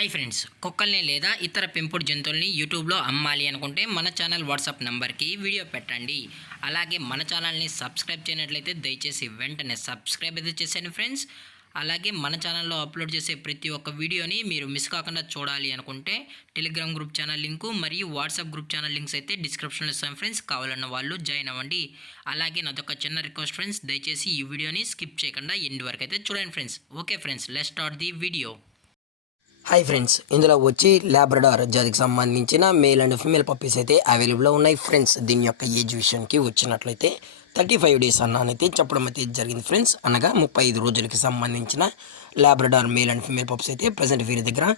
Hi friends, కుక్కల్ని లేదా ఇతర పెంపుడు జంతువుల్ని యూట్యూబ్లో అమ్మాలి అనుకుంటే మన ఛానల్ వాట్సాప్ నెంబర్కి వీడియో పెట్టండి. అలాగే మన ఛానల్ని సబ్స్క్రైబ్ చేయనట్లయితే దయచేసి వెంటనే సబ్స్క్రైబ్ అయితే చేసేయండి ఫ్రెండ్స్. అలాగే మన ఛానల్లో అప్లోడ్ చేసే ప్రతి ఒక్క వీడియోని మీరు మిస్ కాకుండా చూడాలి అనుకుంటే టెలిగ్రామ్ గ్రూప్ ఛానల్ లింకు మరియు వాట్సాప్ గ్రూప్ ఛానల్ లింక్స్ అయితే డిస్క్రిప్షన్లో ఇస్తాం ఫ్రెండ్స్. కావాలన్న వాళ్ళు జాయిన్ అవ్వండి. అలాగే నాదొక చిన్న రిక్వెస్ట్ ఫ్రెండ్స్, దయచేసి ఈ వీడియోని స్కిప్ చేయకుండా ఎండ్ వరకు అయితే చూడండి friends. Okay friends, let's start the video. Hi friends, ఇందులో వచ్చి లాబ్రడార్ జాతికి సంబంధించిన మేల్ అండ్ ఫీమేల్ పప్పీస్ అయితే అవైలబుల్లో ఉన్నాయి ఫ్రెండ్స్. దీని యొక్క ఏజ్ విషయానికి వచ్చినట్లయితే 35 డేస్ అన్నానైతే చెప్పడం అయితే జరిగింది ఫ్రెండ్స్. అనగా 35 రోజులకి సంబంధించిన Labrador male and female puppies అయితే ప్రజెంట్ వీరి దగ్గర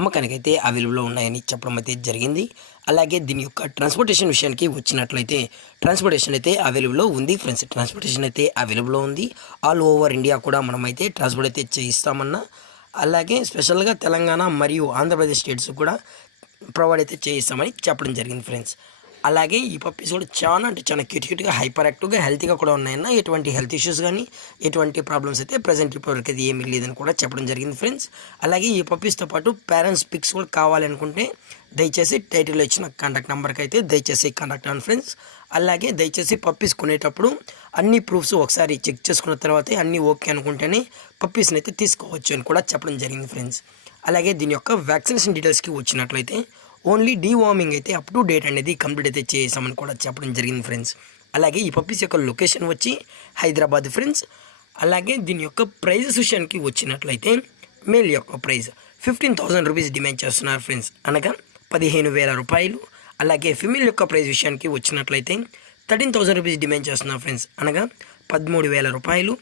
అమ్మకానికి అయితే అవైలబుల్లో ఉన్నాయని చెప్పడం అయితే జరిగింది. అలాగే దీని యొక్క ట్రాన్స్పోర్టేషన్ విషయానికి వచ్చినట్లయితే ట్రాన్స్పోర్టేషన్ అయితే అవైలబుల్లో ఉంది ఫ్రెండ్స్. ట్రాన్స్పోర్టేషన్ అయితే అవైలబుల్లో ఉంది. ఆల్ ఓవర్ ఇండియా కూడా మనమైతే ట్రాన్స్పోర్ట్ అయితే చేయిస్తామన్నా, అలాగే స్పెషల్గా తెలంగాణ మరియు ఆంధ్రప్రదేశ్ స్టేట్స్ కూడా ప్రొవైడ్ అయితే చేయిస్తామని చెప్పడం జరిగింది ఫ్రెండ్స్. అలాగే ఈ పప్పీస్ కూడా చాలా అంటే చాలా క్యూట్గా హైపర్ యాక్టివ్గా హెల్తీగా కూడా ఉన్నాయన్న. ఎటువంటి హెల్త్ ఇష్యూస్ కానీ ఎటువంటి ప్రాబ్లమ్స్ అయితే ప్రజెంట్ ఇప్పటివరకు అయితే ఏమీ లేదని కూడా చెప్పడం జరిగింది ఫ్రెండ్స్. అలాగే ఈ పప్పీస్తో పాటు పేరెంట్స్ పిక్స్ కూడా కావాలనుకుంటే దయచేసి టైటిల్లో ఇచ్చిన కాంటాక్ట్ నెంబర్కి అయితే దయచేసి కాంటాక్ట్ అవ్వండి ఫ్రెండ్స్. అలాగే దయచేసి పప్పీస్ కొనేటప్పుడు అన్ని ప్రూఫ్స్ ఒకసారి చెక్ చేసుకున్న తర్వాతే అన్నీ ఓకే అనుకుంటేనే పప్పీస్ని అయితే తీసుకోవచ్చు అని కూడా చెప్పడం జరిగింది ఫ్రెండ్స్. అలాగే దీని యొక్క వ్యాక్సినేషన్ డీటెయిల్స్కి వచ్చినట్లయితే ఓన్లీ డీవార్మింగ్ అయితే అప్ టు డేట్ అనేది కంప్లీట్ అయితే చేసామని కూడా చెప్పడం జరిగింది ఫ్రెండ్స్. అలాగే ఈ పప్పీస్ యొక్క లొకేషన్ వచ్చి హైదరాబాద్ ఫ్రెండ్స్. అలాగే దీని యొక్క ప్రైజెస్ విషయానికి వచ్చినట్లయితే మేల్ యొక్క ప్రైస్ 15,000 రూపీస్ డిమాండ్ చేస్తున్నారు ఫ్రెండ్స్, అనగా 15,000 రూపాయలు. అలాగే ఫిమేల్ యొక్క ప్రైస్ విషయానికి వచ్చినట్లయితే 13,000 రూపీస్ డిమాండ్ చేస్తున్నారు ఫ్రెండ్స్, అనగా 13,000 రూపాయలు.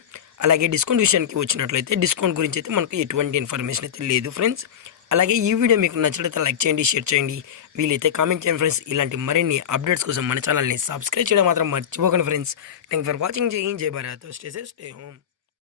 అలాగే డిస్కౌంట్ విషయానికి వచ్చినట్లయితే డిస్కౌంట్ గురించి అయితే మనకు ఎటువంటి ఇన్ఫర్మేషన్ అయితే లేదు ఫ్రెండ్స్. అలాగే ఈ వీడియో మీకు నచ్చినట్లయితే లైక్ చేయండి, షేర్ చేయండి, వీలైతే కామెంట్ చేయండి ఫ్రెండ్స్. ఇలాంటి మరిన్ని అప్డేట్స్ కోసం మన ఛానల్ని సబ్స్క్రైబ్ చేయడం మాత్రం మర్చిపోకండి ఫ్రెండ్స్. Thank for watching. జై హింద్, జై Bharat, stay safe, stay home.